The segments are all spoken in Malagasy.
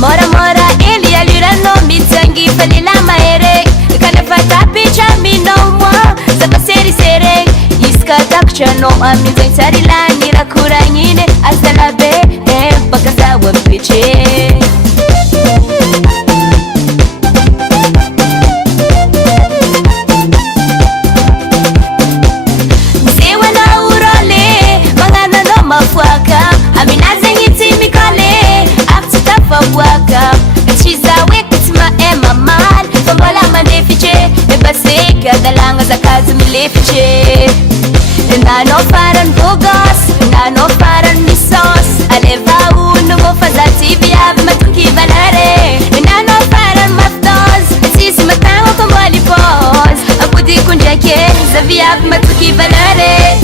moramora eli alirano mitsangi falila mahere kanefa tapicha minoma zaka serisere iska takchano aminzay tsarilany rakoragniny asalabe baka zawa mpiche Dalanga za kazi milefiche Nano faran bogos, nano faran misos Aleva uno fazati viave matuki valare Nano faran maftos, sisi matango kombali pos Apudi kunjake za viave matuki valare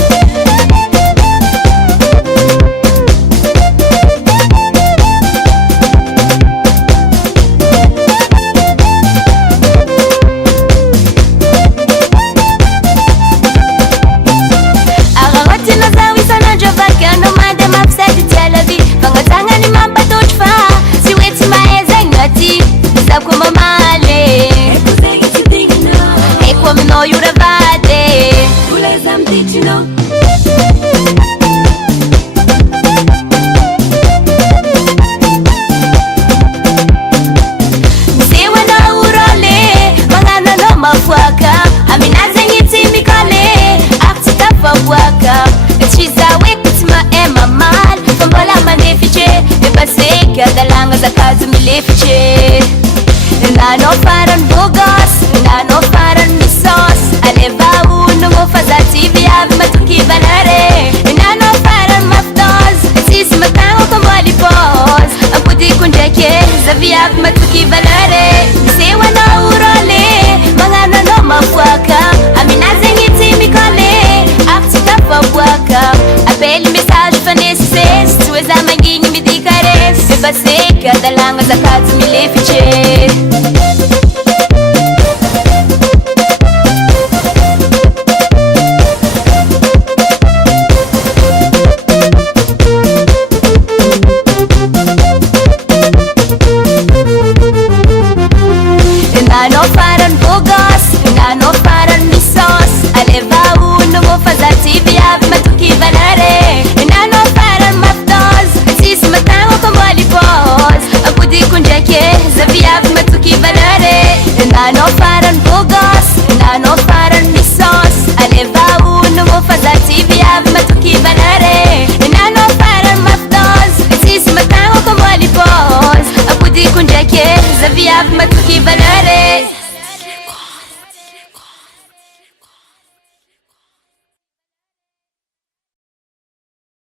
Dalanga za kazi milefiche Nano faran bogos, nano faran misos Aleva uno fazati viave matuki valare Nano faran maftos, sisi matango kombali pos Apudi kunjake za viave matuki valare Sewa na urole, mga nano mafwaka Aminaze ngiti mikole, aptika fawaka Apeli message faneses, tuweza mangingi midikares Baseka dalanga za kazi milefiche